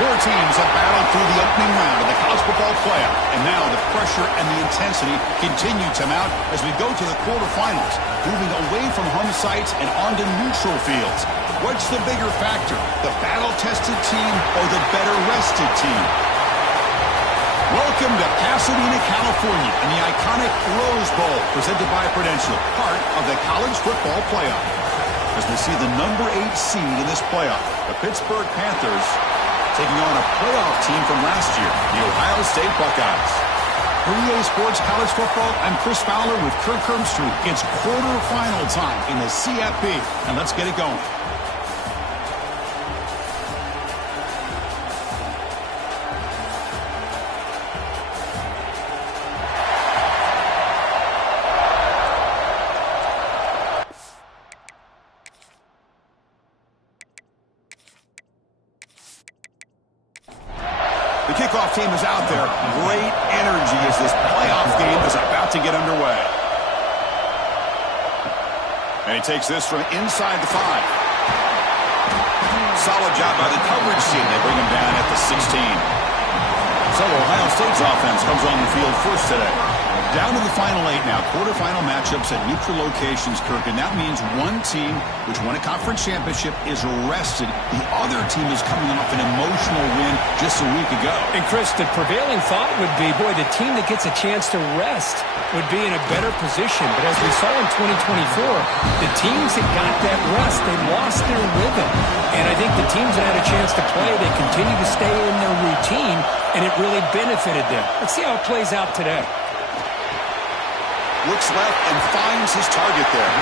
Four teams have battled through the opening round of the college football playoff, and now the pressure and the intensity continue to mount as we go to the quarterfinals, moving away from home sites and onto neutral fields. What's the bigger factor, the battle-tested team or the better-rested team? Welcome to Pasadena, California, and the iconic Rose Bowl, presented by Prudential, part of the college football playoff. As we see the number 8 seed in this playoff, the Pittsburgh Panthers, taking on a playoff team from last year, the Ohio State Buckeyes. For EA Sports College Football, I'm Chris Fowler with Kirk Herbstreit. It's quarterfinal time in the CFP, and let's get it going. The kickoff team is out there. Great energy as this playoff game is about to get underway. And he takes this from inside the 5. Solid job by the coverage team. They bring him down at the 16. So Ohio State's offense comes on the field first today. Down to the final 8 now. Quarterfinal matchups at neutral locations, Kirk. And that means one team, which won a conference championship, is rested. The other team is coming off an emotional win just a week ago. And, Chris, the prevailing thought would be, boy, the team that gets a chance to rest would be in a better position. But as we saw in 2024, the teams that got that rest, they lost their rhythm. And I think the teams that had a chance to play, they continue to stay in their routine, and it really benefited them. Let's see how it plays out today. Looks left and finds his target there.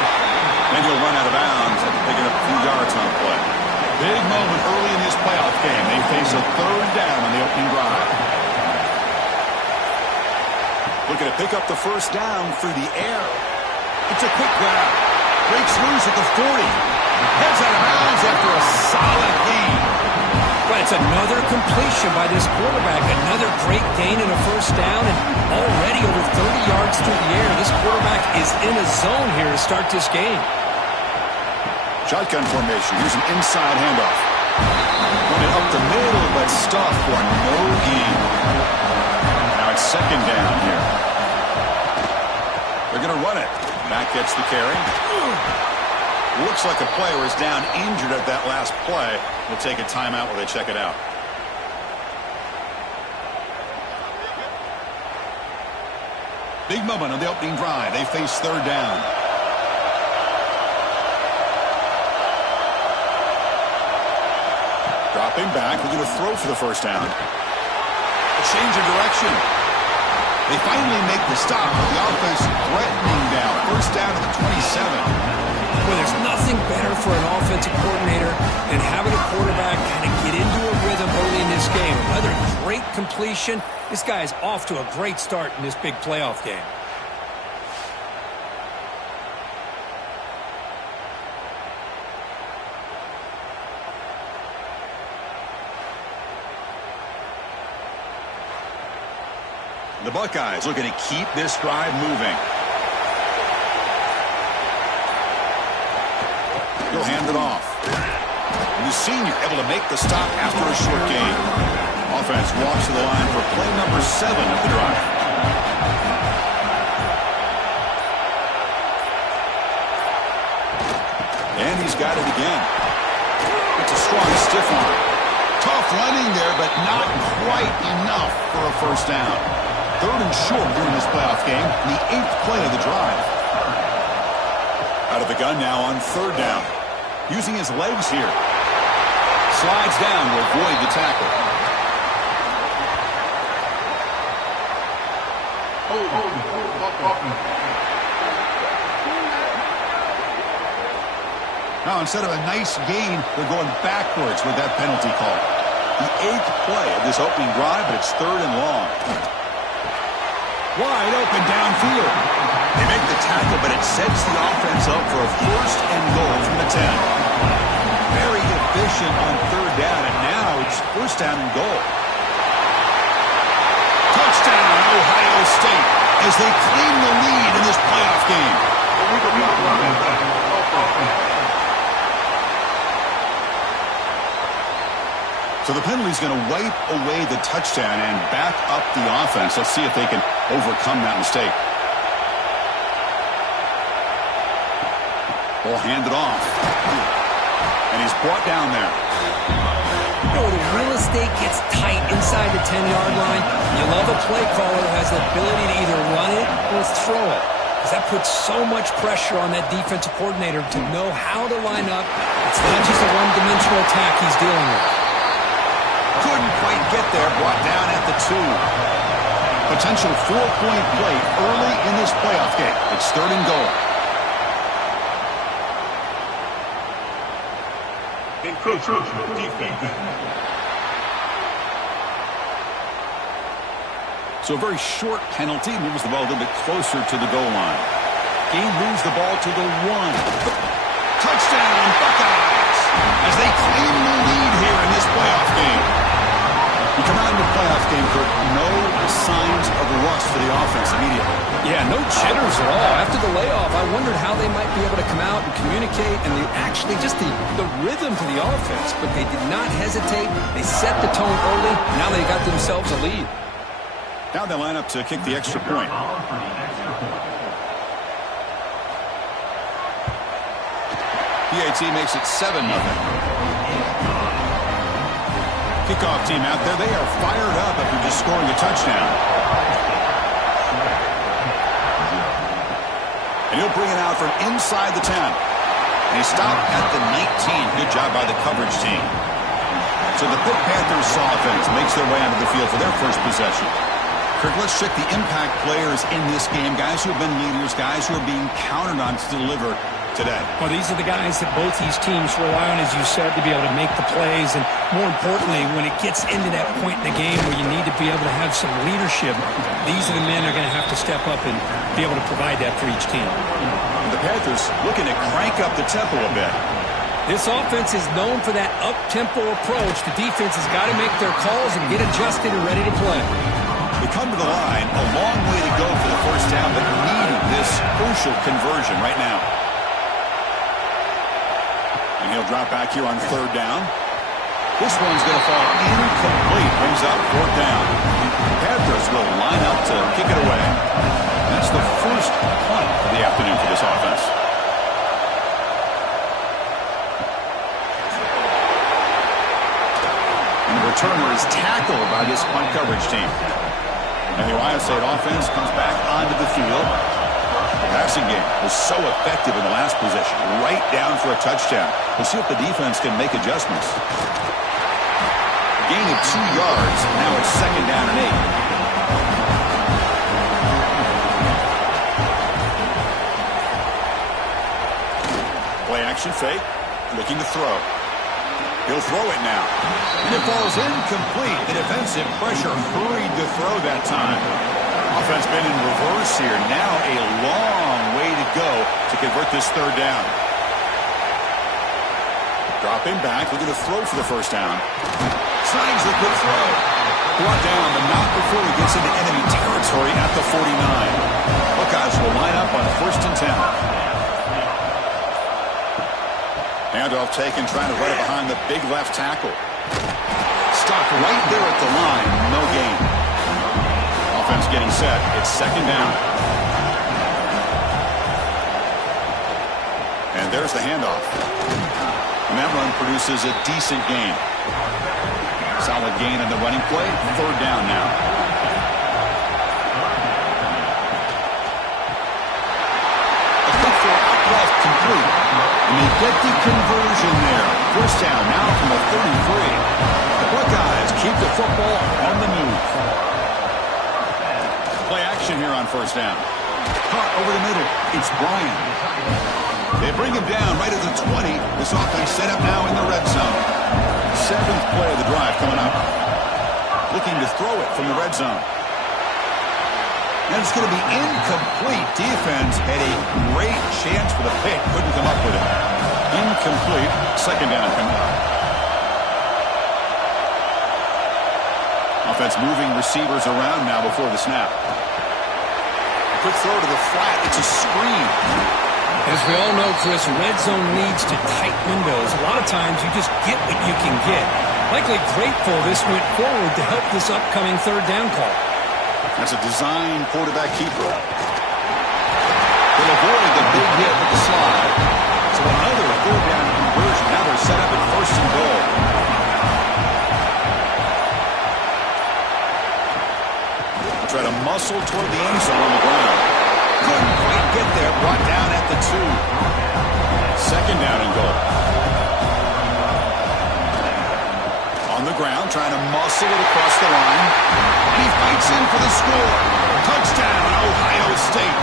And he'll run out of bounds after picking up a few yards on the play. Big moment early in this playoff game. They face a third down on the opening drive. Looking to pick up the first down through the air. It's a quick grab. Breaks loose at the 40. Heads out of bounds after a solid gain. Well, it's another completion by this quarterback. Another great gain and a first down, and already over 30 yards through the air. This quarterback is in a zone here to start this game. Shotgun formation. Here's an inside handoff. Running up the middle, but stuffed for no gain. Now it's second down here. They're going to run it. Back gets the carry. Looks like a player is down injured at that last play. We'll take a timeout while they check it out. Big moment on the opening drive. They face third down. Dropping back. We're going to throw for the first down. A change of direction. They finally make the stop. The offense threatening down. First down at the 27. Well, there's nothing better for an offensive coordinator than having a quarterback kind of get into a rhythm early in this game. Another great completion. This guy is off to a great start in this big playoff game. The Buckeyes looking to keep this drive moving. He'll hand it off. The senior able to make the stop after a short gain. Offense walks to the line for play number 7 of the drive. And he's got it again. It's a strong stiff arm. Tough running there, but not quite enough for a first down. 3rd and short during this playoff game, the 8th play of the drive. Out of the gun now on 3rd down. Using his legs here. Slides down to avoid the tackle. Now, instead of a nice gain, they're going backwards with that penalty call. The 8th play of this opening drive, but it's 3rd and long. Wide open downfield. They make the tackle, but it sets the offense up for a 1st and goal from the 10. Very efficient on 3rd down, and now it's 1st down and goal. Touchdown, Ohio State, as they claim the lead in this playoff game. So the penalty is going to wipe away the touchdown and back up the offense. Let's see if they can overcome that mistake. Ball handed off. And he's brought down there. You know, the real estate gets tight inside the 10-yard line. You love a play caller who has the ability to either run it or throw it, because that puts so much pressure on that defensive coordinator to know how to line up. It's not just a one-dimensional attack he's dealing with. Couldn't quite get there, brought down at the 2. Potential 4-point play early in this playoff game. It's 3rd and goal. Defense. So a very short penalty moves the ball a little bit closer to the goal line. He moves the ball to the 1. Touchdown, Buckeyes, as they claim the lead here in this playoff game. We come out in the playoff game, Kurt, no signs of rust for the offense immediately. Yeah, no jitters at all. After the layoff, I wondered how they might be able to come out and communicate, and actually just the rhythm to the offense. But they did not hesitate. They set the tone early. Now they got themselves a lead. Now they line up to kick the extra point. PAT makes it 7-0. Kickoff team out there, they are fired up after just scoring a touchdown. And he'll bring it out from inside the 10. And he stopped at the 19. Good job by the coverage team. So the Pitt Panthers offense makes their way onto the field for their first possession. Kirk, let's check the impact players in this game. Guys who have been leaders, guys who are being counted on to deliver today. Well, these are the guys that both these teams rely on, as you said, to be able to make the plays. And more importantly, when it gets into that point in the game where you need to be able to have some leadership, these are the men who are going to have to step up and be able to provide that for each team. The Panthers looking to crank up the tempo a bit. This offense is known for that up-tempo approach. The defense has got to make their calls and get adjusted and ready to play. We come to the line, a long way to go for the 1st down, but needing this crucial conversion right now. And he'll drop back here on 3rd down. This one's going to fall incomplete. Brings up 4th down. The Panthers will line up to kick it away. That's the first punt of the afternoon for this offense. And the returner is tackled by this punt coverage team. And the Ohio State offense comes back onto the field. The passing game was so effective in the last possession, right down for a touchdown. We'll see if the defense can make adjustments. Gain of 2 yards. Now it's 2nd down and 8. Play action fake. Looking to throw. He'll throw it now. And it falls incomplete. The defensive pressure hurried to throw that time. Offense been in reverse here. Now a long way to go to convert this 3rd down. Dropping back, looking to throw for the 1st down. Snags the quick throw. Brought down, but not before he gets into enemy territory at the 49. Buckeyes will line up on 1st and 10. Handoff taken, trying to run it behind the big left tackle. Stopped right there at the line. No gain. Offense getting set. It's 2nd down. And there's the handoff. And that run produces a decent gain. Solid gain on the running play. 3rd down now. complete. And they get the conversion there. First down now from the 33. The Buckeyes keep the football on the move. Play action here on first down. Caught over the middle. It's Bryant. They bring him down right at the 20. This offense set up now in the red zone. 7th play of the drive coming up. Looking to throw it from the red zone. And it's going to be incomplete. Defense had a great chance for the pick. Couldn't come up with it. Incomplete. Second down coming up. Offense moving receivers around now before the snap. Quick throw to the flat. It's a screen. As we all know, Chris, red zone leads to tight windows. A lot of times you just get what you can get. Likely grateful this went forward to help this upcoming third down call. That's a design quarterback keeper. They'll avoid the big hit with the slide. So another third down conversion. Now they're set up at first and goal. Try to muscle toward the end zone on the ground. Couldn't quite get there. Brought down at the 2. Second down and goal. On the ground, trying to muscle it across the line. And he fights in for the score. Touchdown, Ohio State.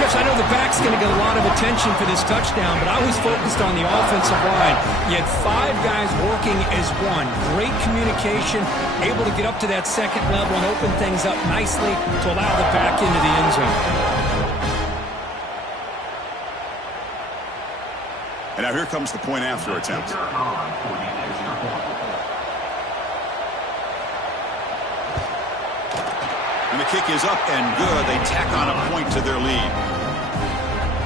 Yes, I know the back's going to get a lot of attention for this touchdown, but I was focused on the offensive line. You had 5 guys working as one. Great communication, able to get up to that second level and open things up nicely to allow the back into the end zone. And now here comes the point after attempt. And the kick is up and good. They tack on a point to their lead.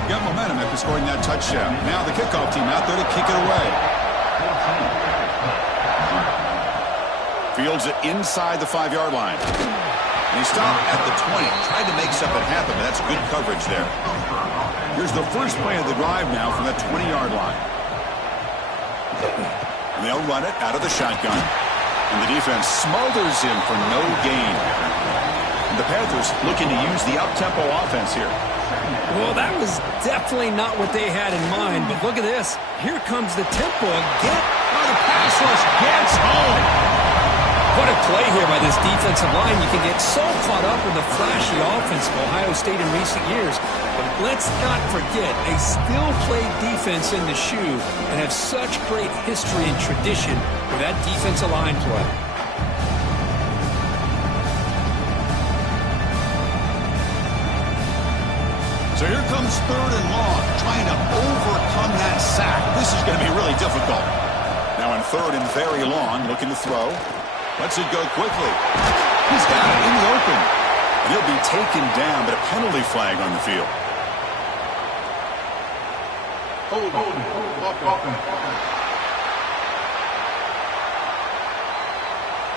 Got momentum after scoring that touchdown. Now the kickoff team out there to kick it away. Fields it inside the 5-yard line. And he stopped at the 20. Tried to make something happen, but that's good coverage there. Here's the first play of the drive now from the 20-yard line. And they'll run it out of the shotgun. And the defense smothers him for no gain. And the Panthers looking to use the up-tempo offense here. Well, that was definitely not what they had in mind, but look at this. Here comes the tempo again. Oh, the pass rush gets home. What a play here by this defensive line. You can get so caught up in the flashy offense of Ohio State in recent years. But let's not forget, a still-played defense in the shoe and have such great history and tradition with that defensive line play. So here comes third and long, trying to overcome that sack. This is going to be really difficult. Now in third and very long, looking to throw. Lets it go quickly. He's got it in the open. And he'll be taken down, but a penalty flag on the field.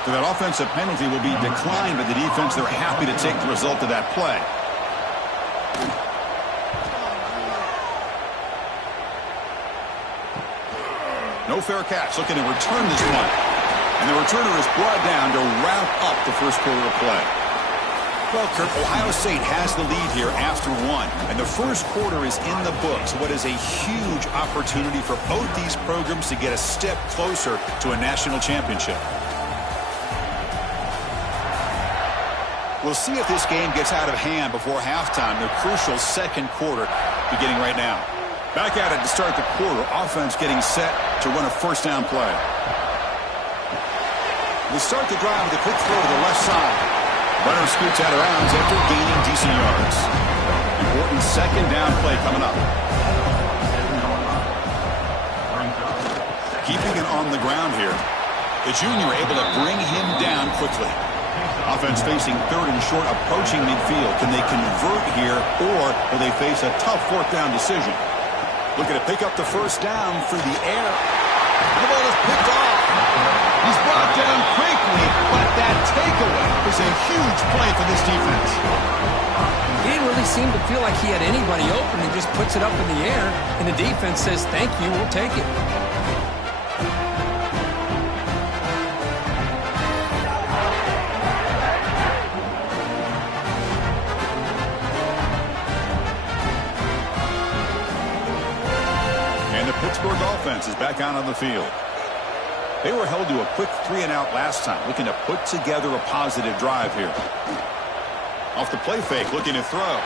So that offensive penalty will be declined by the defense. They're happy to take the result of that play. No fair catch. Looking to return this one. And the returner is brought down to wrap up the first quarter of play. Well, Kirk, Ohio State has the lead here after 1. And the first quarter is in the books. What is a huge opportunity for both these programs to get a step closer to a national championship. We'll see if this game gets out of hand before halftime. The crucial second quarter beginning right now. Back at it to start the quarter. Offense getting set to run a first down play. They start the drive with a quick throw to the left side. Runner scoots out of bounds after gaining decent yards. Important second down play coming up. Keeping it on the ground here. The junior able to bring him down quickly. Offense facing third and short, approaching midfield. Can they convert here, or will they face a tough fourth down decision? Looking to pick up the first down through the air. And the ball is picked off. He's brought down quickly, but that takeaway is a huge play for this defense. He didn't really seem to feel like he had anybody open and just puts it up in the air, and the defense says, thank you, we'll take it. Pittsburgh offense is back out on the field. They were held to a quick 3-and-out last time, looking to put together a positive drive here. Off the play fake, looking to throw.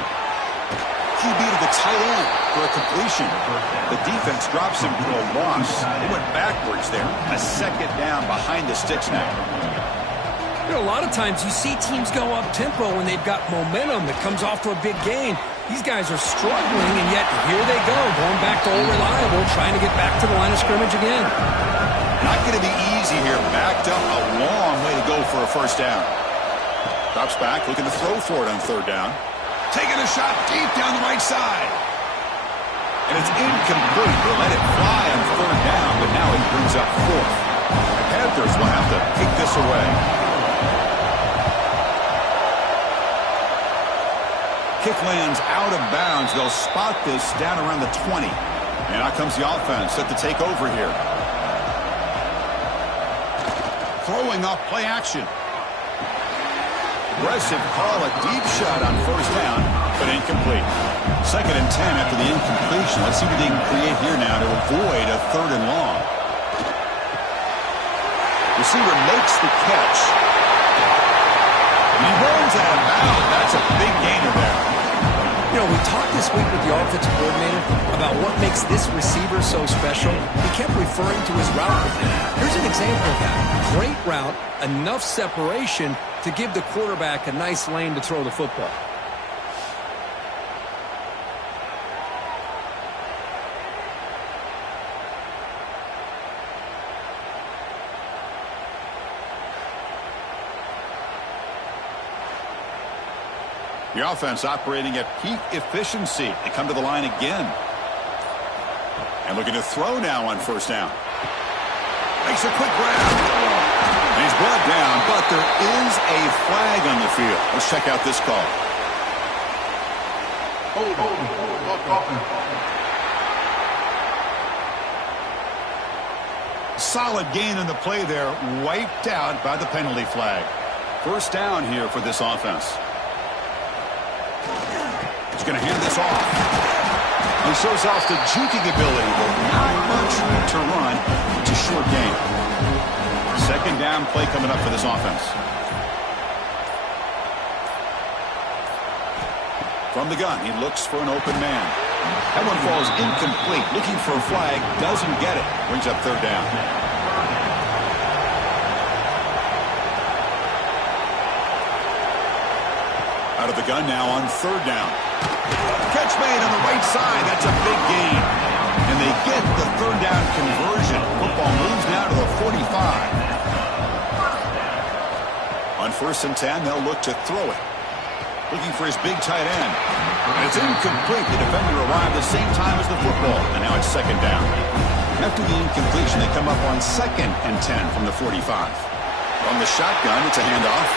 QB to the tight end for a completion. The defense drops him for a loss. They went backwards there. A second down behind the sticks now. You know, a lot of times you see teams go up-tempo when they've got momentum that comes off to a big gain. These guys are struggling, and yet here they go, going back to old reliable, trying to get back to the line of scrimmage again. Not going to be easy here. Backed up a long way to go for a first down. Drops back, looking to throw for it on third down. Taking a shot deep down the right side. And it's incomplete. They let it fly on third down, but now it brings up fourth. The Panthers will have to kick this away. Kick lands out of bounds. They'll spot this down around the 20. And out comes the offense set to take over here. Throwing off play action. Aggressive call, a deep shot on first down, but incomplete. 2nd and 10 after the incompletion. Let's see what they can create here now to avoid a 3rd and long. Receiver makes the catch. And he runs out of bounds. That's a big gainer there. You know, we talked this week with the offensive coordinator about what makes this receiver so special. He kept referring to his route. Here's an example of that. Great route, enough separation to give the quarterback a nice lane to throw the football. The offense operating at peak efficiency. They come to the line again. And looking to throw now on first down. Makes a quick grab. And he's brought down, but there is a flag on the field. Let's check out this call. Solid gain in the play there. Wiped out by the penalty flag. First down here for this offense. He's going to hand this off. He shows off the juking ability, but not much to run. It's a short game. 2nd down play coming up for this offense. From the gun, he looks for an open man. That one falls incomplete. Looking for a flag, doesn't get it. Brings up 3rd down. Out of the gun now on 3rd down. Catch made on the right side. That's a big gain. And they get the 3rd down conversion. Football moves now to the 45. On 1st and 10, they'll look to throw it. Looking for his big tight end. And it's incomplete. The defender arrived the same time as the football. And now it's 2nd down. After the incompletion, they come up on 2nd and 10 from the 45. From the shotgun, it's a handoff.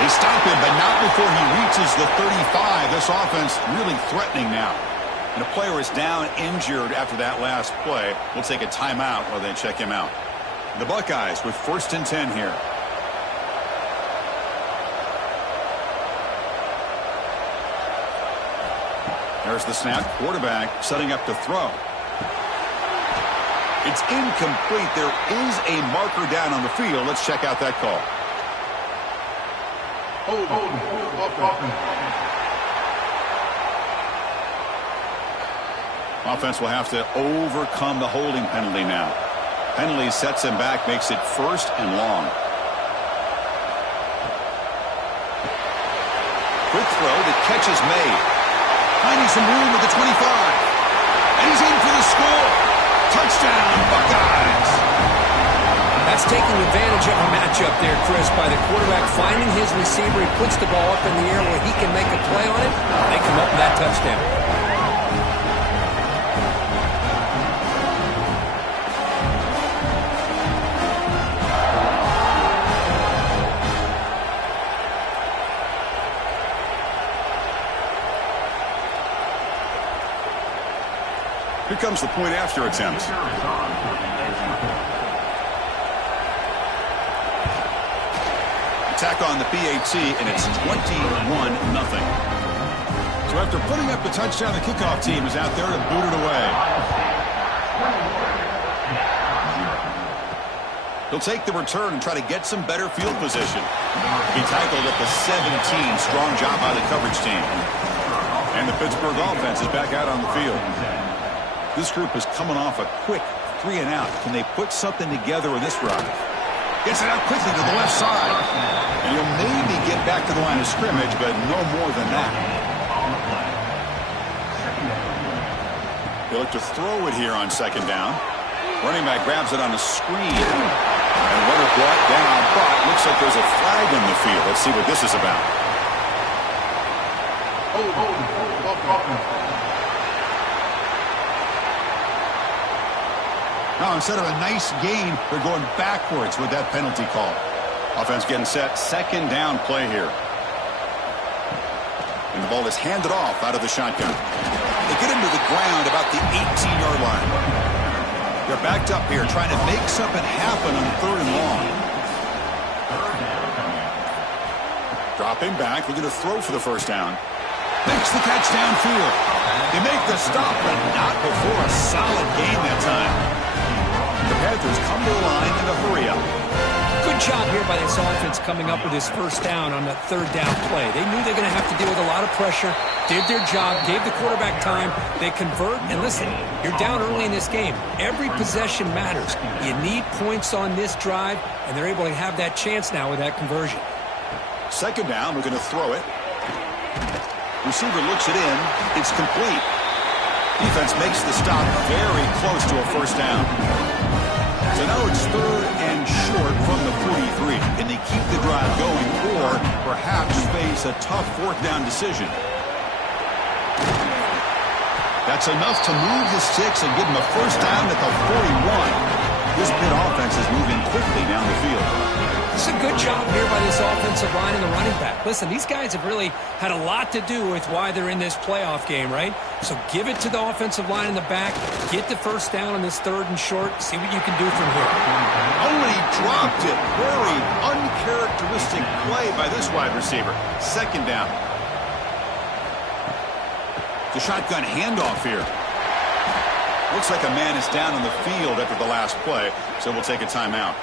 They stop him, but not before he reaches the 35. This offense really threatening now. And a player is down injured after that last play. We'll take a timeout while they check him out. The Buckeyes with 1st and 10 here. There's the snap. Quarterback setting up to throw. It's incomplete. There is a marker down on the field. Let's check out that call. Offense will have to overcome the holding penalty now. Penalty sets him back, makes it 1st and long. Quick throw, the catch is made. Finding some room at the 25. And he's in for the score. Touchdown, Buckeyes. That's taking advantage of a matchup there, Chris, by the quarterback finding his receiver. He puts the ball up in the air where he can make a play on it. They come up with that touchdown. Here comes the point after attempt. Attack on the PAT, and it's 21-0. So after putting up the touchdown, the kickoff team is out there to boot it away. He'll take the return and try to get some better field position. He tackled at the 17. Strong job by the coverage team. And the Pittsburgh offense is back out on the field. This group is coming off a quick 3-and-out. Can they put something together in this drive? Gets it out quickly to the left side. And he'll maybe get back to the line of scrimmage, but no more than that. They look to throw it here on second down. Running back grabs it on the screen. And runner brought down, but looks like there's a flag in the field. Let's see what this is about. Now, instead of a nice gain, they're going backwards with that penalty call. Offense getting set. Second down play here. And the ball is handed off out of the shotgun. They get him to the ground about the 18-yard line. They're backed up here trying to make something happen on third and long. Dropping back, looking to throw for the first down. Makes the catch downfield. They make the stop, but not before a solid gain that time. The Panthers come to the line in a hurry-up. Good job here by this offense coming up with this first down on that third down play. They knew they were going to have to deal with a lot of pressure, did their job, gave the quarterback time. They convert, and listen, you're down early in this game. Every possession matters. You need points on this drive, and they're able to have that chance now with that conversion. Second down, we're going to throw it. Receiver looks it in. It's complete. Defense makes the stop very close to a first down. So now it's third and short from the 43. Can they keep the drive going or perhaps face a tough fourth down decision? That's enough to move the sticks and give them a first down at the 41. This Pitt offense is moving quickly down the field. It's a good job here by this offensive line and the running back. Listen, these guys have really had a lot to do with why they're in this playoff game, right? So give it to the offensive line in the back. Get the first down on this third and short. See what you can do from here. Oh, he dropped it. Very uncharacteristic play by this wide receiver. Second down. The shotgun handoff here. Looks like a man is down on the field after the last play, so we'll take a timeout.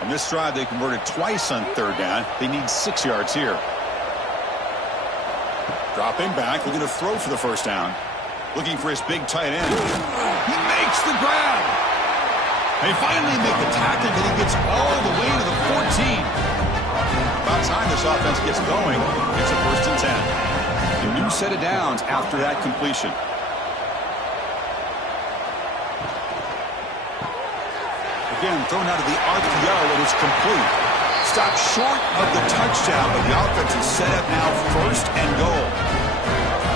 On this drive, they converted twice on third down. They need 6 yards here. Dropping back, looking to throw for the first down. Looking for his big tight end. He makes the grab. They finally make the tackle, but he gets all the way to the 14. About time this offense gets going. It's a first and 10. A new set of downs after that completion. Again, thrown out of the RPO, and it's complete. Stopped short of the touchdown, but the offense is set up now first and goal.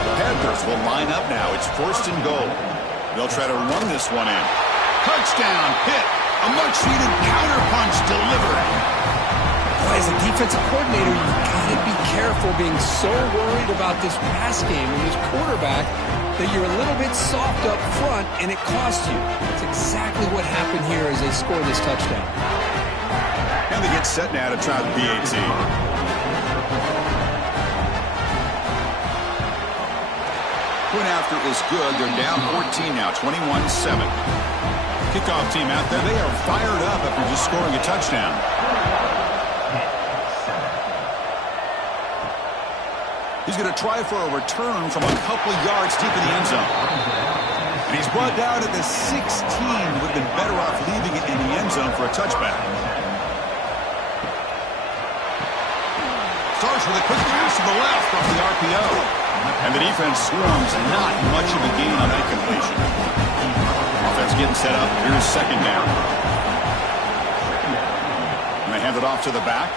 The Panthers will line up now. It's first and goal. They'll try to run this one in. Touchdown, Pitt. A much-needed counterpunch delivered. Boy, as a defensive coordinator, you've got to be careful being so worried about this pass game and this quarterback that you're a little bit soft up front, and it costs you. It's exactly what happened here as they score this touchdown. And they get set now to try the PAT. Point after is good. They're down 14 now, 21-7. Kickoff team out there. They are fired up after just scoring a touchdown. He's going to try for a return from a couple of yards deep in the end zone. And he's brought down at the 16. Would have been better off leaving it in the end zone for a touchback. Starts with a quick pass to the left off the RPO. And the defense swarms not much of a gain on that completion. Offense getting set up. Here's second down. And they hand it off to the back.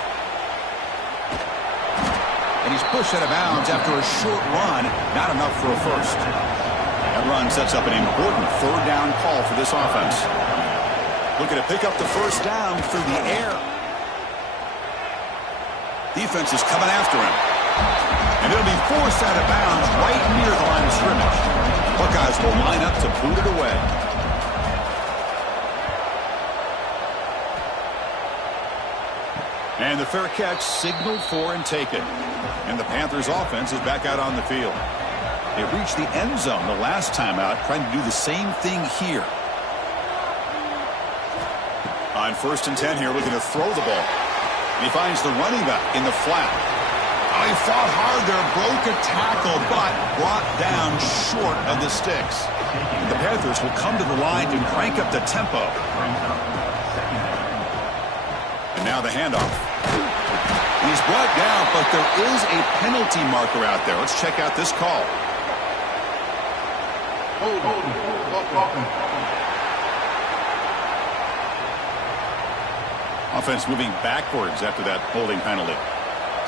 And he's pushed out of bounds after a short run. Not enough for a first. That run sets up an important third down call for this offense. Looking to pick up the first down through the air. Defense is coming after him. And it'll be forced out of bounds right near the line of scrimmage. Buckeyes will line up to boot it away. And the fair catch signaled for and taken. And the Panthers offense is back out on the field. It reached the end zone the last time out, trying to do the same thing here. On 1st and 10 here, looking to throw the ball. And he finds the running back in the flat. Oh, he fought hard there, broke a tackle, but brought down short of the sticks. The Panthers will come to the line to crank up the tempo. And now the handoff. He's brought down, but there is a penalty marker out there. Let's check out this call. Offense moving backwards after that holding penalty.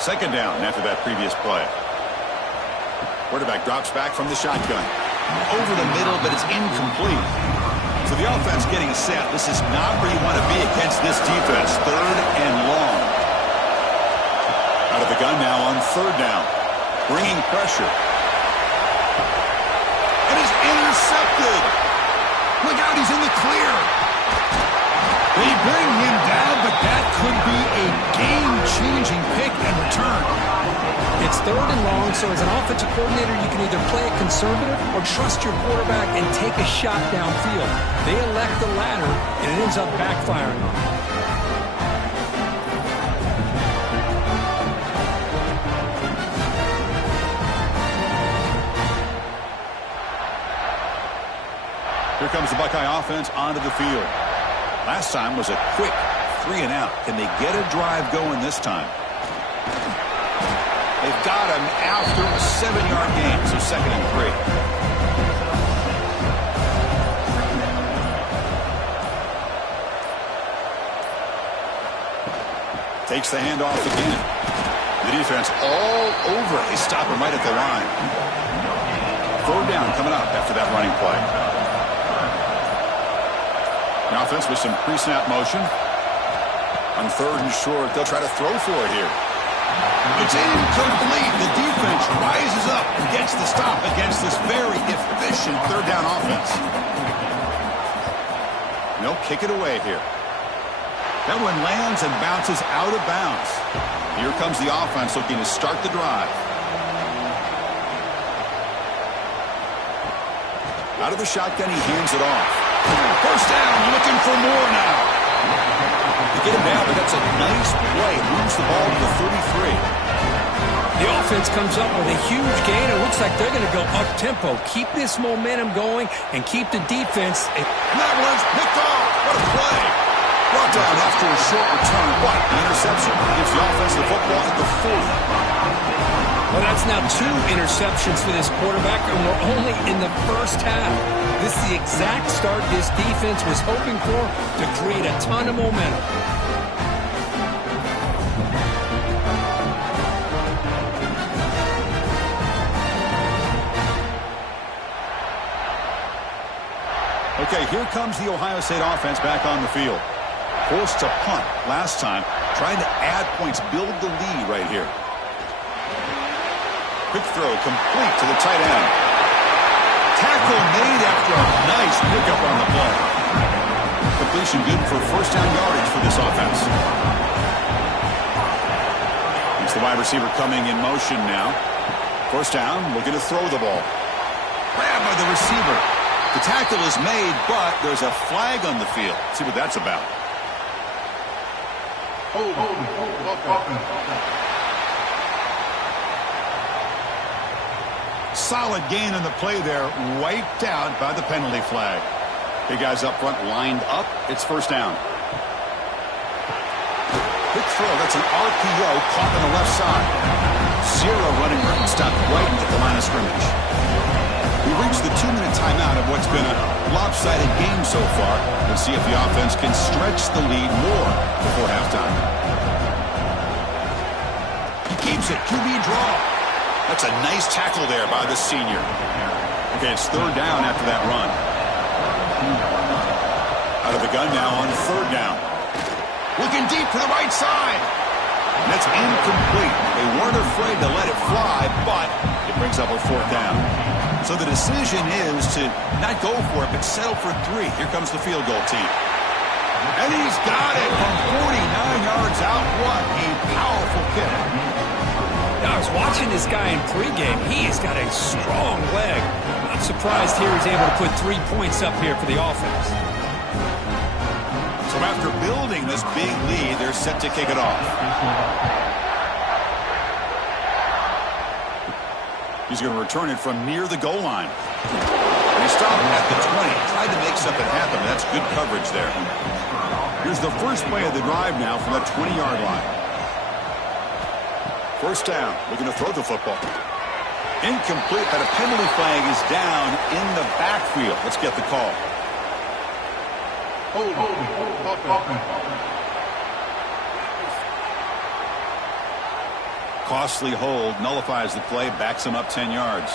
2nd down after that previous play. Quarterback drops back from the shotgun. Over the middle, but it's incomplete. So the offense getting set. This is not where you want to be against this defense. 3rd and long. Out of the gun now on 3rd down. Bringing pressure. It is intercepted. Look out, he's in the clear. They bring him down, but that could be a game-changing pick and return. It's 3rd and long, so as an offensive coordinator, you can either play it conservative or trust your quarterback and take a shot downfield. They elect the latter, and it ends up backfiring on them. Here comes the Buckeye offense onto the field. Last time was a quick 3 and out. Can they get a drive going this time? They've got him after a 7-yard gain, so 2nd and 3. Takes the handoff again. The defense all over. They stop him right at the line. 3rd down coming up after that running play. The offense with some pre-snap motion. On 3rd and short, they'll try to throw for it here. It's incomplete. The defense rises up and gets the stop against this very efficient 3rd down offense. And they'll kick it away here. That one lands and bounces out of bounds. Here comes the offense looking to start the drive. Out of the shotgun, he hands it off. 1st down, looking for more now. They get him down, but that's a nice play. Moves the ball to the 33. The offense comes up with a huge gain. It looks like they're going to go up-tempo. Keep this momentum going and keep the defense. And that one's picked off. What a play. Brought down after a short return. What? The interception gives the offense the football at the 40. Well, that's now 2 interceptions for this quarterback, and we're only in the 1st half. This is the exact start this defense was hoping for to create a ton of momentum. Okay, here comes the Ohio State offense back on the field. Forced to punt last time, trying to add points, build the lead right here. Quick throw complete to the tight end. Tackle made after a nice pickup on the play. Completion good for 1st down yardage for this offense. It's the wide receiver coming in motion now. 1st down, looking to throw the ball. Grab by the receiver. The tackle is made, but there's a flag on the field. Let's see what that's about. Solid gain on the play there, wiped out by the penalty flag. Big guys up front lined up. It's 1st down. Quick throw. That's an RPO caught on the left side. 0 running room. Stopped right at the line of scrimmage. We reached the 2-minute timeout of what's been a lopsided game so far. Let's see if the offense can stretch the lead more before halftime. He keeps it. QB draw. That's a nice tackle there by the senior. Okay, it's 3rd down after that run. Out of the gun now on 3rd down. Looking deep to the right side. And that's incomplete. They weren't afraid to let it fly, but it brings up a 4th down. So the decision is to not go for it, but settle for 3. Here comes the field goal team. And he's got it from 49 yards out. What a powerful kick. A was watching this guy in pregame. He has got a strong leg. I'm surprised here he's able to put 3 points up here for the offense. So after building this big lead, they're set to kick it off. He's going to return it from near the goal line. And he stopped at the 20. Tried to make something happen. That's good coverage there. Here's the first play of the drive now from the 20-yard line. First down, looking to throw the football. Incomplete, but a penalty flag is down in the backfield. Let's get the call. Costly hold, nullifies the play, backs him up 10 yards.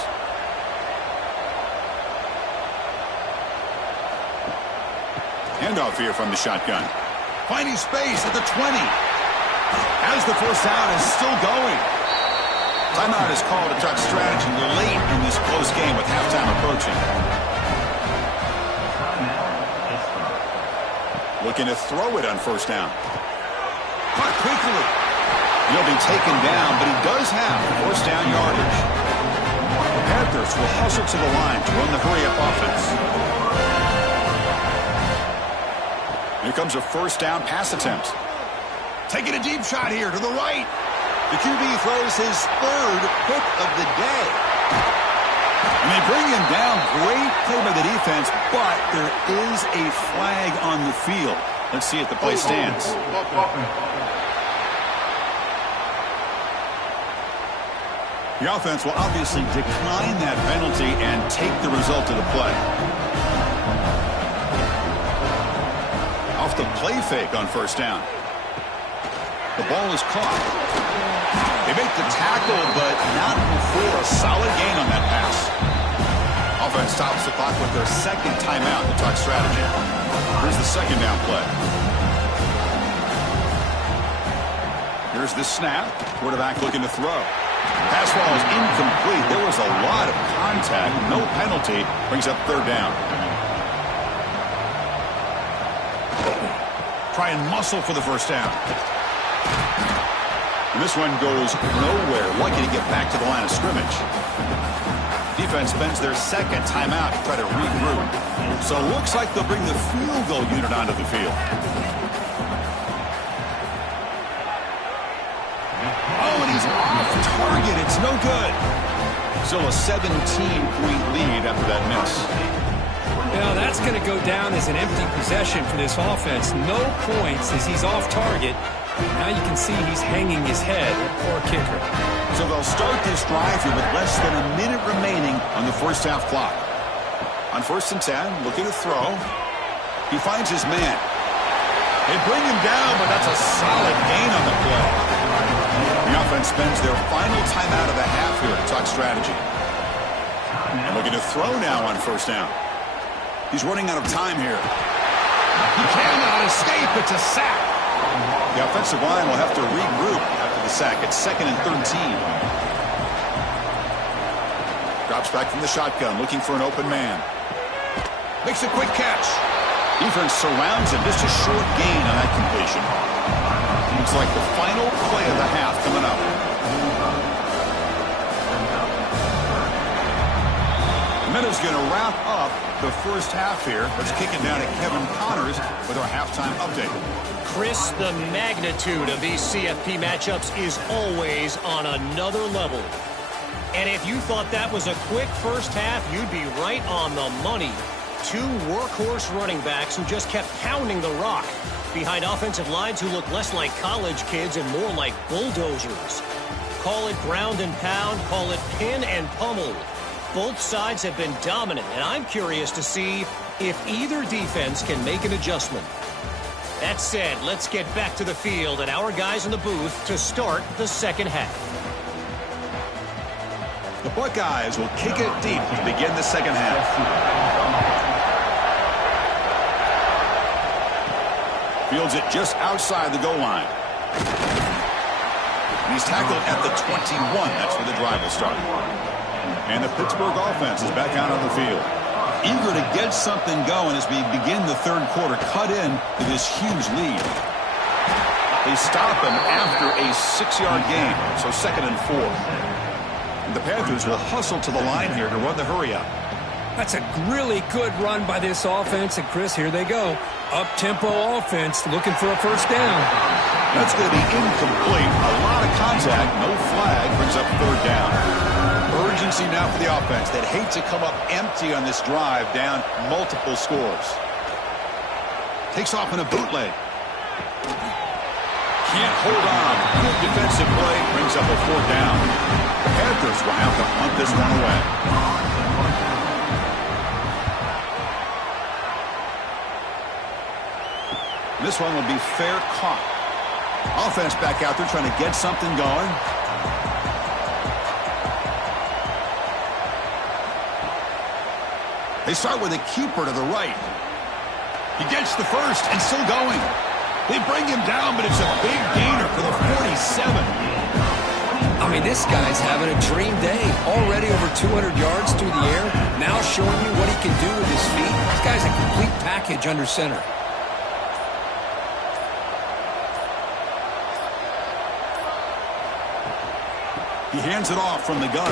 Handoff here from the shotgun. Finding space at the 20. As the first down is still going. Timeout is called to talk strategy late in this close game with halftime approaching. Looking to throw it on first down. Caught quickly. He'll be taken down, but he does have first down yardage. The Panthers will hustle to the line to run the hurry-up offense. Here comes a first down pass attempt. Taking a deep shot here to the right. The QB throws his third pick of the day. And they bring him down. Great play by the defense, but there is a flag on the field. Let's see if the play stands. The offense will obviously decline that penalty and take the result of the play. Off the play fake on first down. The ball is caught. They make the tackle, but not before a solid gain on that pass. Offense stops the clock with their second timeout to talk strategy. Here's the second down play. Here's the snap. Quarterback looking to throw. Pass ball is incomplete. There was a lot of contact. No penalty. Brings up third down. Try and muscle for the first down. And this one goes nowhere. Lucky to get back to the line of scrimmage. Defense spends their second timeout to try to regroup. So it looks like they'll bring the field goal unit onto the field. Oh, and he's off target. It's no good. Still a 17-point lead after that miss. Now that's going to go down as an empty possession for this offense. No points as he's off target. Now you can see he's hanging his head. Poor kicker. So they'll start this drive here with less than a minute remaining on the first half clock. On first and 10, looking to throw. He finds his man. They bring him down, but that's a solid gain on the play. The offense spends their final timeout of the half here to talk strategy. And looking to throw now on first down. He's running out of time here. He cannot escape. It's a sack. The offensive line will have to regroup after the sack. It's 2nd and 13. Drops back from the shotgun, looking for an open man. Makes a quick catch. Defense surrounds him. Just a short gain on that completion. Looks like the final play of the half coming up. The minute's going to wrap up the first half here. Let's kick it down to Kevin Connors with our halftime update. Chris, the magnitude of these CFP matchups is always on another level. And if you thought that was a quick first half, you'd be right on the money. Two workhorse running backs who just kept pounding the rock behind offensive lines who look less like college kids and more like bulldozers. Call it ground and pound, call it pin and pummel. Both sides have been dominant, and I'm curious to see if either defense can make an adjustment. That said, let's get back to the field and our guys in the booth to start the second half. The Buckeyes will kick it deep to begin the second half. Fields it just outside the goal line. And he's tackled at the 21. That's where the drive will start. And the Pittsburgh offense is back out on the field. Eager to get something going as we begin the third quarter. Cut in to this huge lead. They stop him after a 6-yard gain, so 2nd and 4. The Panthers will hustle to the line here to run the hurry-up. That's a really good run by this offense. And, Chris, here they go. Up-tempo offense looking for a first down. That's going to be incomplete. A lot of contact. No flag. Brings up 3rd down. Urgency now for the offense. They'd hate to come up empty on this drive, down multiple scores. Takes off in a bootleg. Can't hold on. Good defensive play. Brings up a 4th down. The Panthers will have to punt this one away. This one will be fair caught. Offense back out there trying to get something going. They start with a keeper to the right. He gets the first and still going. They bring him down, but it's a big gainer for the 47. I mean, this guy's having a dream day. Already over 200 yards through the air. Now showing you what he can do with his feet. This guy's a complete package under center. He hands it off from the gun.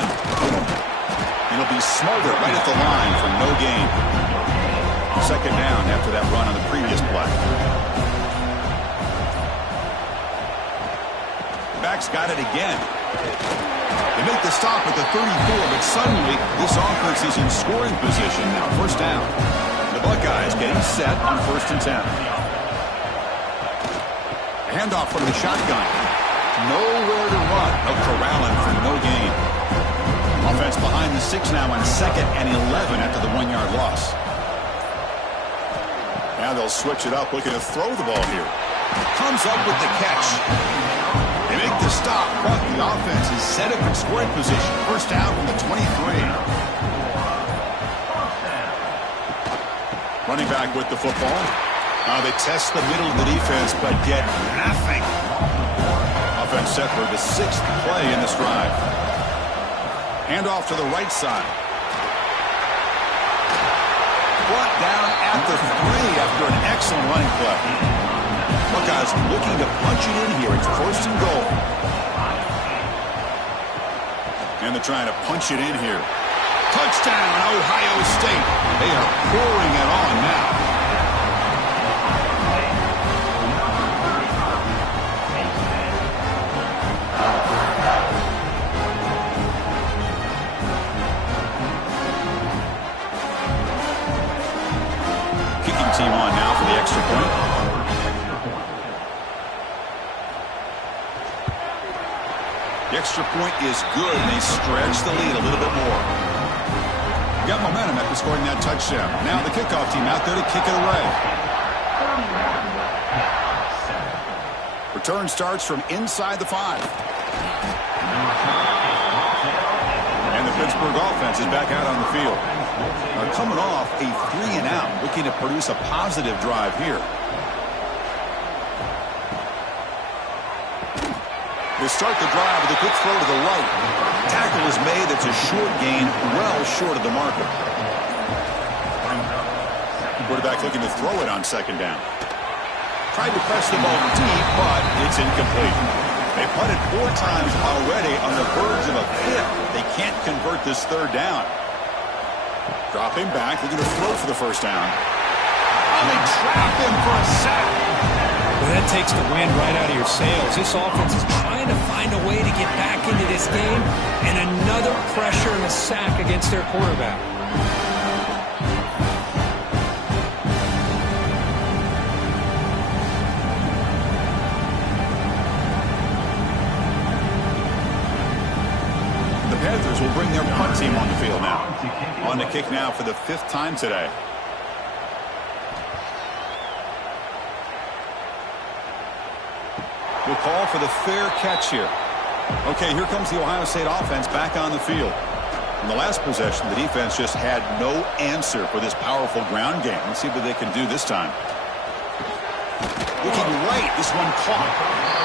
It'll be smothered right at the line for no gain. 2nd down after that run on the previous play. Back's got it again. They make the stop at the 34, but suddenly this offense is in scoring position now. 1st down. The Buckeyes getting set on 1st and 10. Handoff from the shotgun. Nowhere to run. They'll corral him for no gain. Offense behind the 6 now on 2nd and 11 after the 1-yard loss. Now they'll switch it up, looking to throw the ball here. Comes up with the catch. They make the stop, but the offense is set up in scoring position. 1st down from the 23. Running back with the football. Now they test the middle of the defense, but get nothing. Offense set for the 6th play in this drive. Handoff to the right side. Brought down at the 3 after an excellent running play. Buckeyes looking to punch it in here. It's 1st and goal. And they're trying to punch it in here. Touchdown, Ohio State. They are pouring it on now. Team on now for the extra point. The extra point is good, and they stretch the lead a little bit more. Got momentum after scoring that touchdown. Now the kickoff team out there to kick it away. Return starts from inside the 5. And the Pittsburgh offense is back out on the field. Now coming off a 3-and-out, looking to produce a positive drive here. They start the drive with a quick throw to the right. Tackle is made. That's a short gain, well short of the marker. Quarterback looking to throw it on 2nd down. Tried to press the ball deep, but it's incomplete. They punted 4 times already on the verge of a 5th. They can't convert this 3rd down. Dropping back, looking to throw for the 1st down. Oh, they trap him for a sack. Well, that takes the wind right out of your sails. This offense is trying to find a way to get back into this game, and another pressure and a sack against their quarterback. The Panthers will bring their punt team on the field now. On the kick now for the 5th time today. We'll call for the fair catch here. Okay, here comes the Ohio State offense back on the field. In the last possession, the defense just had no answer for this powerful ground game. Let's see what they can do this time. Looking right, this one caught.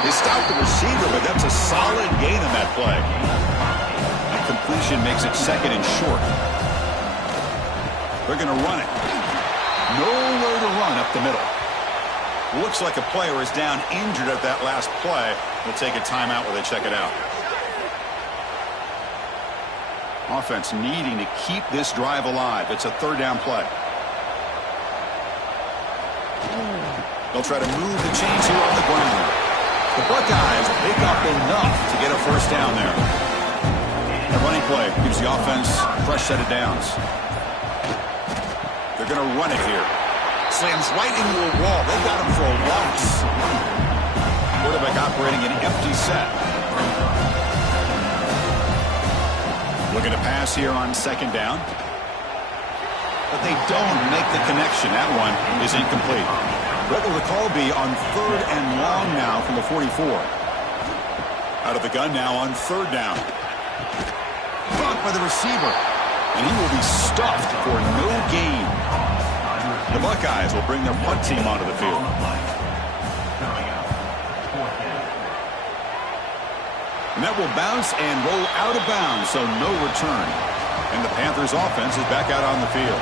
They stopped the receiver, but that's a solid gain in that play. And completion makes it 2nd and short. They're going to run it. Nowhere to run up the middle. Looks like a player is down injured at that last play. We'll take a timeout while they check it out. Offense needing to keep this drive alive. It's a third down play. They'll try to move the chains here on the ground. The Buckeyes pick up enough to get a first down there. The running play gives the offense a fresh set of downs. They're going to run it here. Slams right into a wall. They got him for a loss. Quarterback operating an empty set. Looking to pass here on second down. But they don't make the connection. That one is incomplete. What will the call be on third and long now from the 44? Out of the gun now on third down. Blocked by the receiver. And he will be stuffed for no gain. The Buckeyes will bring their punt team onto the field. And that will bounce and roll out of bounds, so no return. And the Panthers offense is back out on the field.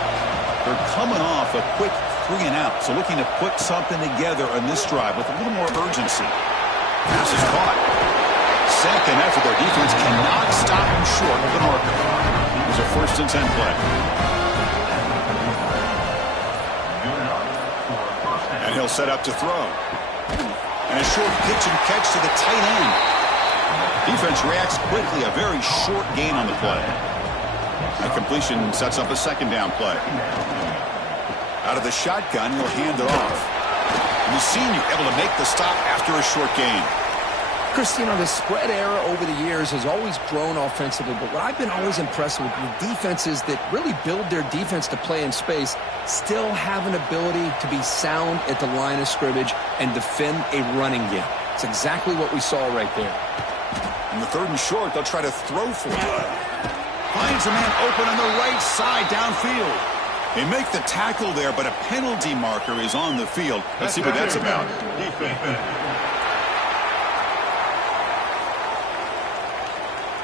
They're coming off a quick 3 and out, so looking to put something together on this drive with a little more urgency. Pass is caught. Second effort, their defense cannot stop him short of the marker. It's a 1st and 10 play. And he'll set up to throw. And a short pitch and catch to the tight end. Defense reacts quickly, a very short gain on the play. A completion sets up a second down play. Out of the shotgun, he'll hand it off. And the senior able to make the stop after a short gain. Chris, the spread era over the years has always grown offensively, but what I've been always impressed with defenses that really build their defense to play in space still have an ability to be sound at the line of scrimmage and defend a running game. It's exactly what we saw right there. In the third and short, they'll try to throw for it. Finds a man open on the right side downfield. They make the tackle there, but a penalty marker is on the field. Let's see what that's about.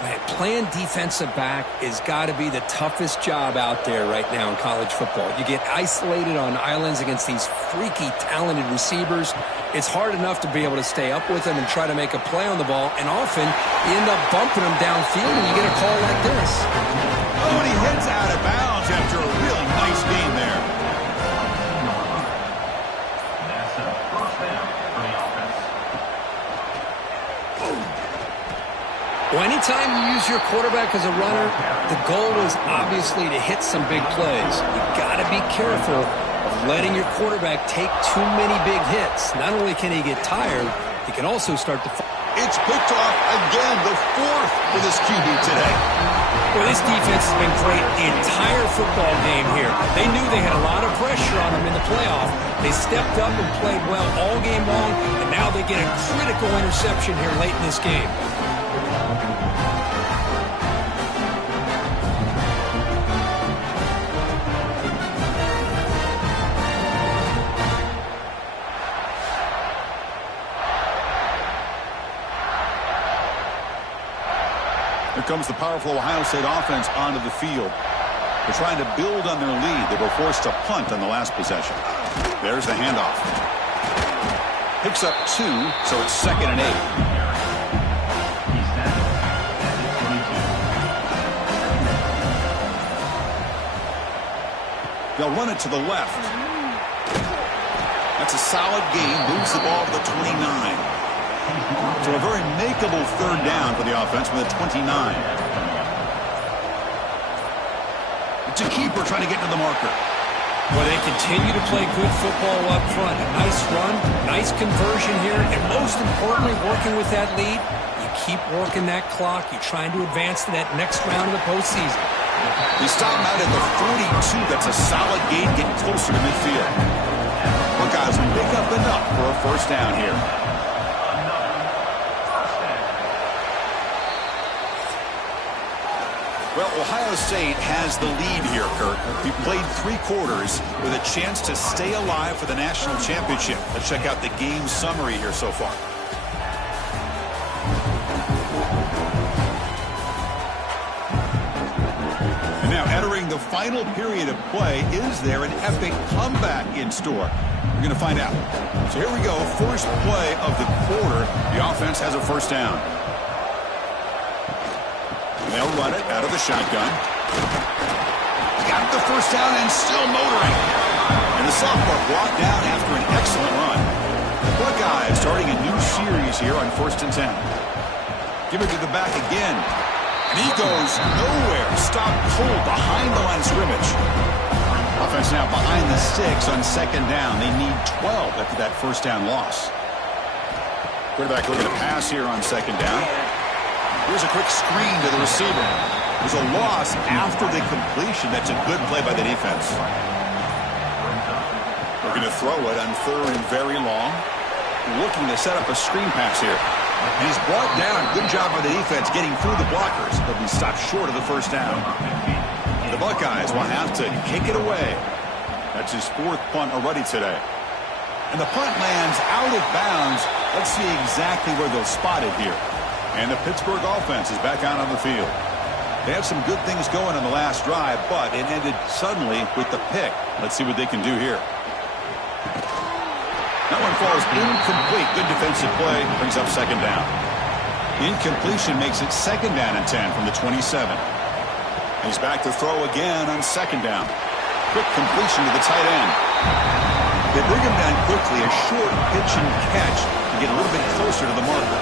Man, playing defensive back has got to be the toughest job out there right now in college football. You get isolated on islands against these freaky, talented receivers. It's hard enough to be able to stay up with them and try to make a play on the ball, and often you end up bumping them downfield and you get a call like this. Oh, and he heads out of bounds after a really nice game there. That's a first down for the offense. Well, anytime you use your quarterback as a runner, the goal is obviously to hit some big plays. You've got to be careful of letting your quarterback take too many big hits. Not only can he get tired, he can also start to... It's picked off again, the 4th for this QB today. Well, this defense has been great the entire football game here. They knew they had a lot of pressure on them in the playoff. They stepped up and played well all game long, and now they get a critical interception here late in this game. Here comes the powerful Ohio State offense onto the field. They're trying to build on their lead. They were forced to punt on the last possession. There's the handoff. Picks up 2, so it's 2nd and 8. They'll run it to the left. That's a solid gain. Moves the ball to the 29. So a very makeable third down for the offense with a 29. It's a keeper trying to get to the marker. Well, they continue to play good football up front. A nice run, nice conversion here, and most importantly, working with that lead, you keep working that clock. You're trying to advance to that next round of the postseason. They stop him out at the 42. That's a solid gain, getting closer to midfield. Buckeyes will pick up enough for a first down here. Well, Ohio State has the lead here, Kurt. We played 3 quarters with a chance to stay alive for the national championship. Let's check out the game summary here so far. And now, at entering the final period of play. Is there an epic comeback in store? We're going to find out. So here we go. First play of the quarter. The offense has a first down. They'll run it out of the shotgun. Got the first down and still motoring. And the sophomore brought down after an excellent run. The Buckeyes starting a new series here on 1st and 10. Give it to the back again. And he goes nowhere. Stopped cold behind the line of scrimmage. Offense now behind the 6 on 2nd down. They need 12 after that first down loss. Quarterback looking to pass here on 2nd down. Here's a quick screen to the receiver. There's a loss after the completion. That's a good play by the defense. We're going to throw it on 3rd and very long. Looking to set up a screen pass here. And he's brought down. Good job by the defense getting through the blockers. But he stopped short of the first down. The Buckeyes will have to kick it away. That's his 4th punt already today. And the punt lands out of bounds. Let's see exactly where they'll spot it here. And the Pittsburgh offense is back out on the field. They had some good things going on the last drive, but it ended suddenly with the pick. Let's see what they can do here. That one falls incomplete. Good defensive play. Brings up 2nd down. Incompletion makes it 2nd down and 10 from the 27. He's back to throw again on 2nd down. Quick completion to the tight end. They bring him down quickly. A short pitch and catch to get a little bit closer to the marker.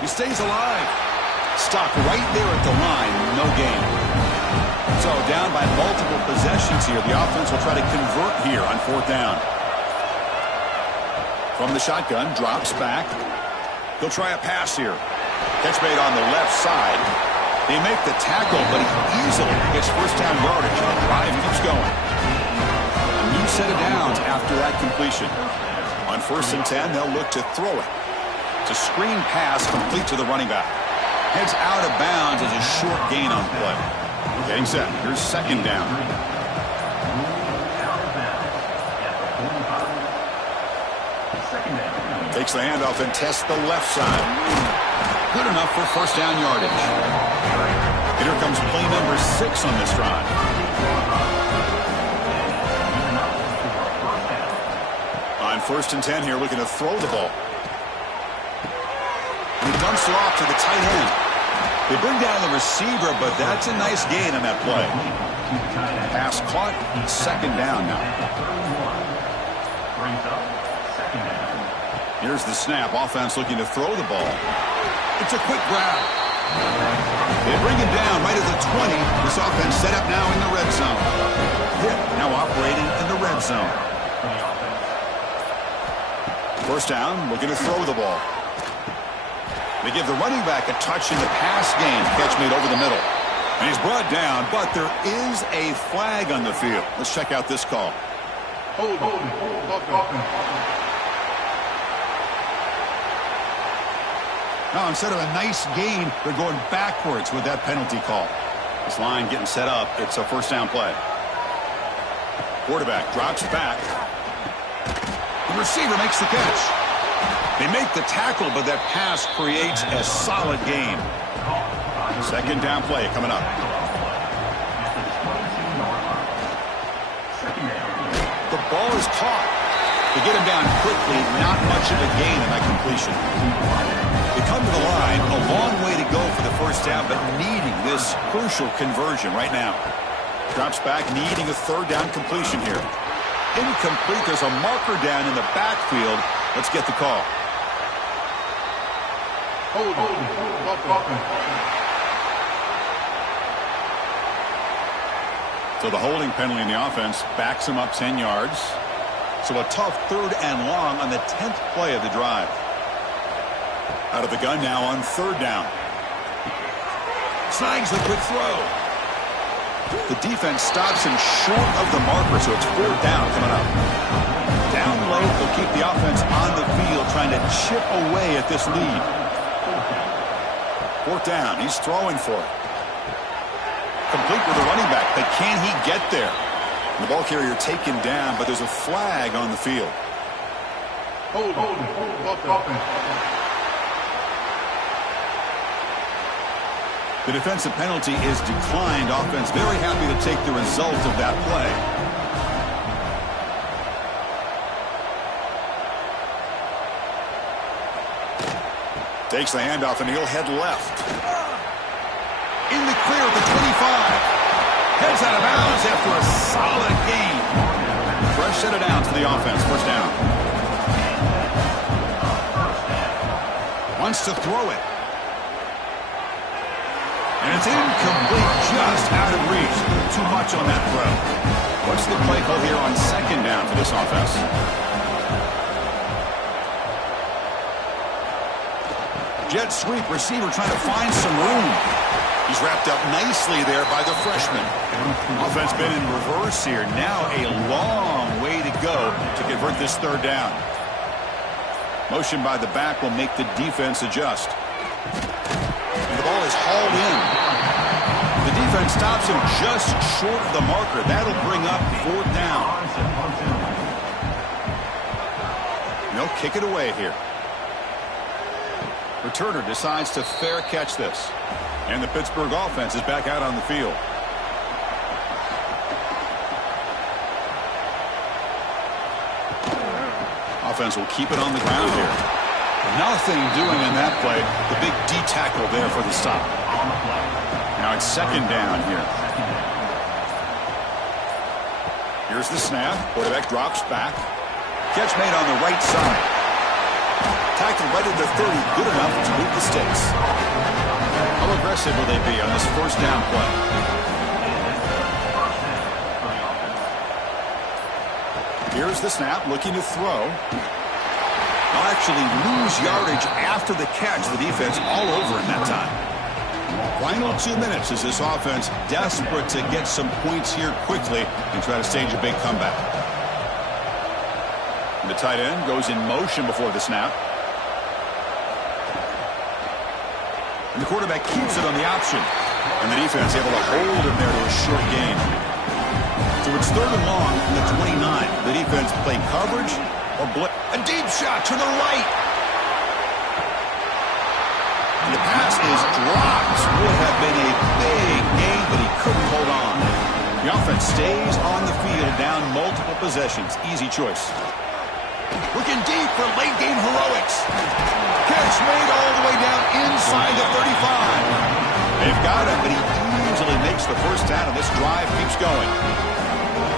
He stays alive. Stopped right there at the line. No gain. So down by multiple possessions here. The offense will try to convert here on 4th down. From the shotgun. Drops back. He'll try a pass here. Catch made on the left side. They make the tackle, but he easily gets first down yardage. And the drive keeps going. A new set of downs after that completion. On 1st and 10, they'll look to throw it. It's a screen pass complete to the running back. Heads out of bounds as a short gain on play. Getting set. Here's 2nd down. Takes the handoff and tests the left side. Good enough for first down yardage. And here comes play number 6 on this drive. On 1st and 10 here, looking to throw the ball. He dumps it off to the tight end. They bring down the receiver, but that's a nice gain on that play. Pass caught. 2nd down now. Here's the snap. Offense looking to throw the ball. It's a quick grab. They bring him down right at the 20. This offense set up now in the red zone. Hit now operating in the red zone. First down, looking to throw the ball. They give the running back a touch in the pass game. Catch made over the middle. And he's brought down, but there is a flag on the field. Let's check out this call. Hold. Now, instead of a nice gain, they're going backwards with that penalty call. This line getting set up. It's a first down play. Quarterback drops back. The receiver makes the catch. They make the tackle, but that pass creates a solid gain. 2nd down play coming up. The ball is caught. They get him down quickly. Not much of a gain in that completion. They come to the line. A long way to go for the first down, but needing this crucial conversion right now. Drops back, needing a 3rd down completion here. Incomplete. There's a marker down in the backfield. Let's get the call. So the holding penalty in the offense backs him up 10 yards. So a tough 3rd and long on the 10th play of the drive. Out of the gun now on 3rd down. Snags the quick throw. The defense stops him short of the marker, so it's 4th down coming up. Down low, they'll keep the offense on the field, trying to chip away at this lead. 4th down, he's throwing for it. Complete with the running back, but can he get there? The ball carrier taken down, but there's a flag on the field. The defensive penalty is declined. Offense very happy to take the result of that play. Takes the handoff, and he'll head left. In the clear at the 25. Heads out of bounds after a solid gain. Fresh set it down to the offense. First down. Wants to throw it. And it's incomplete, just out of reach. Too much on that throw. What's the play call here on second down for this offense? Jet sweep, receiver trying to find some room. He's wrapped up nicely there by the freshman. Offense been in reverse here. Now a long way to go to convert this third down. Motion by the back will make the defense adjust. And the ball is hauled in. The defense stops him just short of the marker. That'll bring up fourth down. They'll kick it away here. Returner decides to fair catch this. And the Pittsburgh offense is back out on the field. Offense will keep it on the ground here. Nothing doing in that play. The big D tackle there for the stop. Now it's second down here. Here's the snap. Quarterback drops back. Catch made on the right side. Tackled right at the 30. Good enough to move the sticks. How aggressive will they be on this first down play? Here's the snap, looking to throw. They'll actually lose yardage after the catch. The defense all over in that time. Final 2 minutes as this offense desperate to get some points here quickly and try to stage a big comeback. And the tight end goes in motion before the snap. And the quarterback keeps it on the option. And the defense able to hold him there to a short gain. So it's third and long from the 29. The defense play coverage or blitz. A deep shot to the right. And the pass is dropped. Would have been a big gain, but he couldn't hold on. The offense stays on the field, down multiple possessions. Easy choice. Looking deep for late game heroics. Catch made all the way down inside the 35. They've got him, but he easily makes the first down, and this drive keeps going.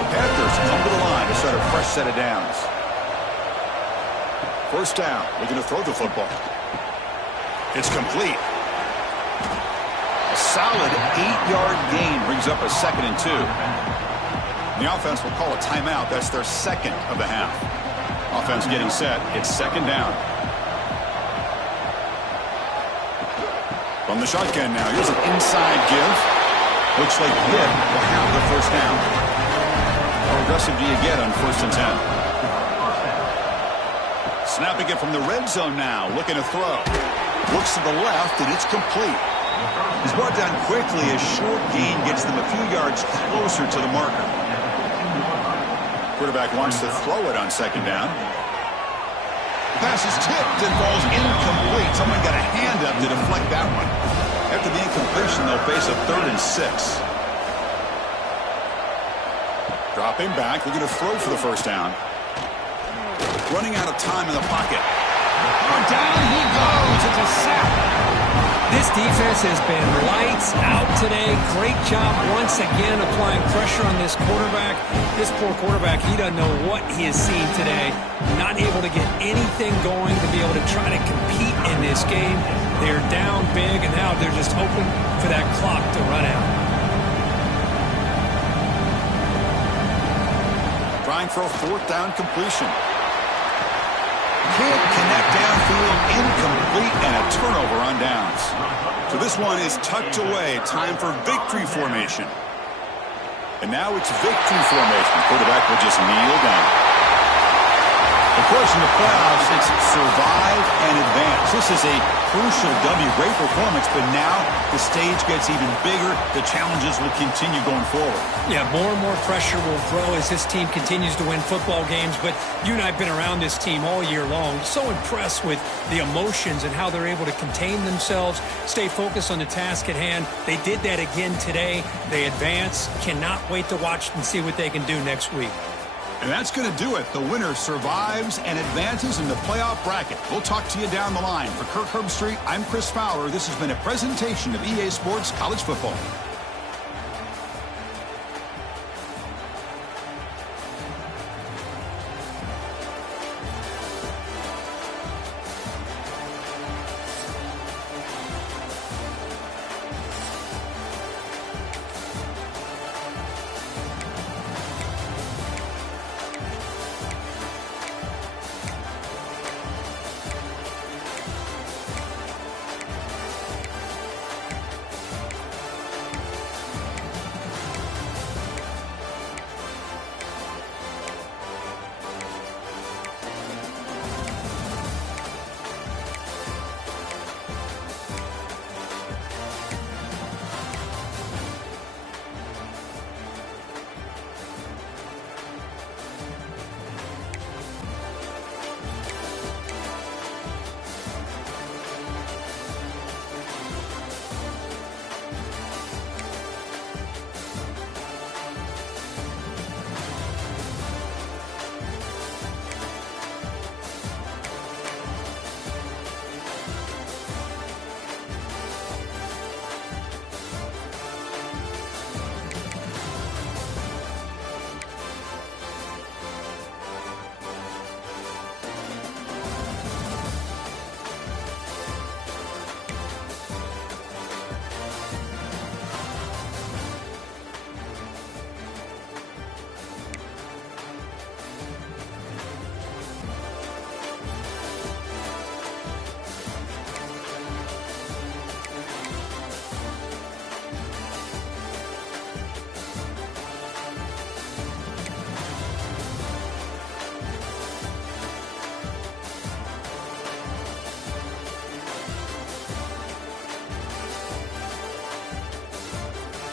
Panthers come to the line to start a fresh set of downs. First down. Looking to throw the football. It's complete. A solid 8-yard gain brings up a 2nd and 2. The offense will call a timeout. That's their second of the half. Offense getting set. It's second down. From the shotgun now. Here's an inside give. Looks like Pitt will have the first down. How aggressive do you get on 1st and 10? Snapping it from the red zone now. Looking to throw. Looks to the left, and it's complete. He's brought down quickly. A short gain gets them a few yards closer to the marker. Quarterback wants to throw it on second down. The pass is tipped and falls incomplete. Someone got a hand up to deflect that one. After the incompletion, they'll face a 3rd and 6. Dropping back, looking to throw for the first down. Running out of time in the pocket. Oh, down he goes. It's a sack. This defense has been lights out today. Great job once again applying pressure on this quarterback. This poor quarterback, he doesn't know what he has seen today. Not able to get anything going to be able to try to compete in this game. They're down big, and now they're just hoping for that clock to run out. Trying for a 4th down completion. Can't connect downfield, incomplete, and a turnover on downs. So this one is tucked away. Time for victory formation. And now it's victory formation. The quarterback will just kneel down. The push in the playoffs, it's survive and advance. This is a crucial W. Great performance, but now the stage gets even bigger. The challenges will continue going forward. Yeah, more and more pressure will grow as this team continues to win football games, but you and I have been around this team all year long. So impressed with the emotions and how they're able to contain themselves, stay focused on the task at hand. They did that again today. They advance. Cannot wait to watch and see what they can do next week. And that's going to do it. The winner survives and advances in the playoff bracket. We'll talk to you down the line. For Kirk Herbstreit, I'm Chris Fowler. This has been a presentation of EA Sports College Football.